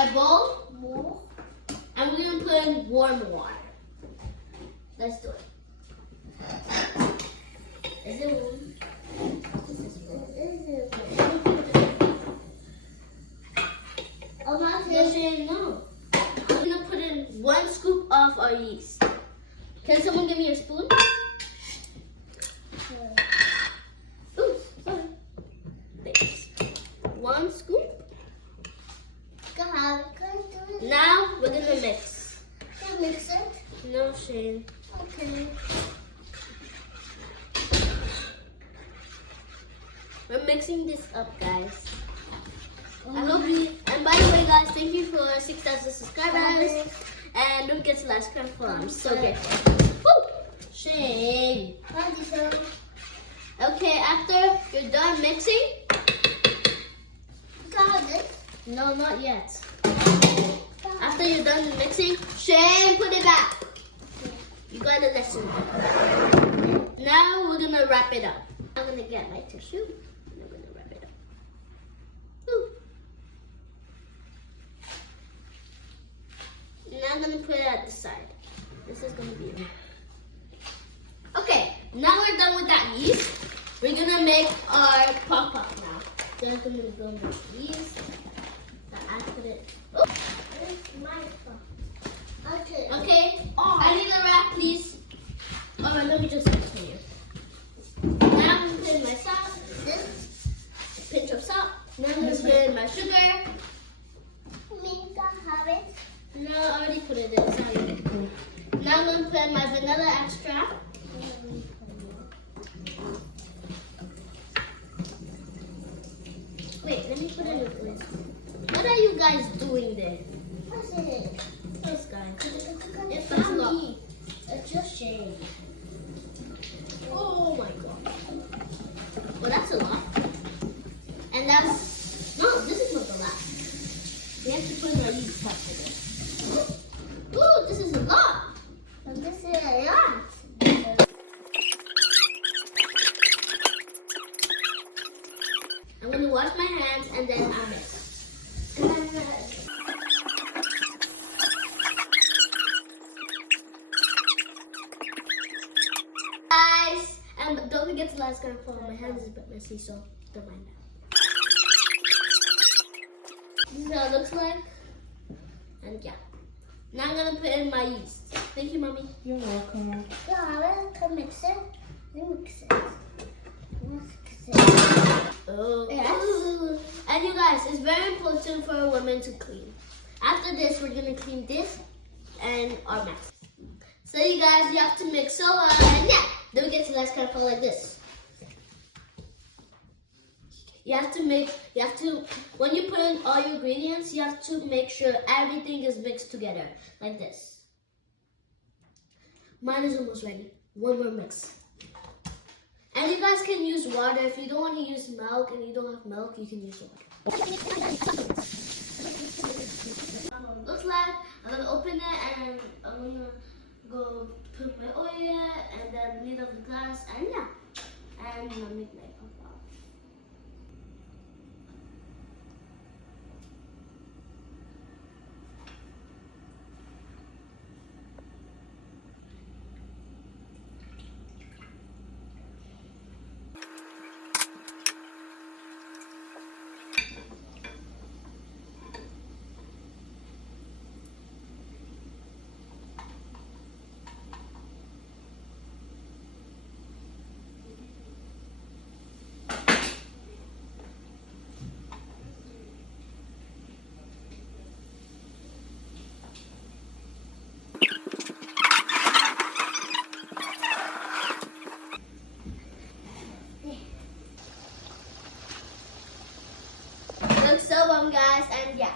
our bowl. And we're gonna put in warm water. Let's do it. Is it warm? No. I'm gonna put in 1 scoop of our yeast. Can someone give me a spoon? Oops, sorry. Thanks. 1 scoop. Now we're gonna mix. Can I mix it? No, Shane. Okay. We're mixing this up, guys. I hope you, and by the way guys, thank you for 6,000 subscribers. And don't forget to like, subscribe. I'm so grateful. Woo! Shane. Okay, after you're done mixing. Got it? No, not yet. After you're done mixing, Shane, put it back. You got a lesson. Now we're gonna wrap it up. I'm gonna get my tissue. And I'm gonna wrap it up. Woo. Now I'm gonna put it at the side. This is gonna be it. Okay, now we're done with that yeast. We're gonna make our pop-up now. Then I'm gonna go make yeast. I put it. Oh. Okay. Okay. Oh, I need a wrap, please. Alright, let me just continue. Now I'm gonna put in my salt. This pinch of salt. Now I'm gonna put in my sugar. No, I already put it in. Sorry. Now I'm gonna put in my vanilla extract. Wait, let me put it in this. What are you guys doing there? What's it? This guy. It's That's a not lot. me. It's just Shane. Oh my god. Well, that's a lot. And that's, no, this is not the last. We have to put in our yeast cup for this. Ooh, this is a lot. And this is a lot. I'm going to wash my hands and then I'll mix. Guys, and don't forget to like, subscribe, follow. My hands is a bit messy, so don't mind that. This is how it looks like. And yeah. Now I'm going to put in my yeast. Thank you, Mommy. You're welcome. Can mix it? Mix it. Mix it. Oh. Yes. And you guys, it's very important for a woman to clean. After this, we're going to clean this and our mess. So you guys, you have to mix so and yeah. Then we get to last kind of like this. You have to, when you put in all your ingredients, you have to make sure everything is mixed together, like this. Mine is almost ready. One more mix. And you guys can use water. If you don't want to use milk and you don't have milk, you can use water. Looks like I'm going to open it and I'm going to go put my oil and then lid of the glass and yeah. And I'm going to make my pop-up. Looks so guys, and yeah.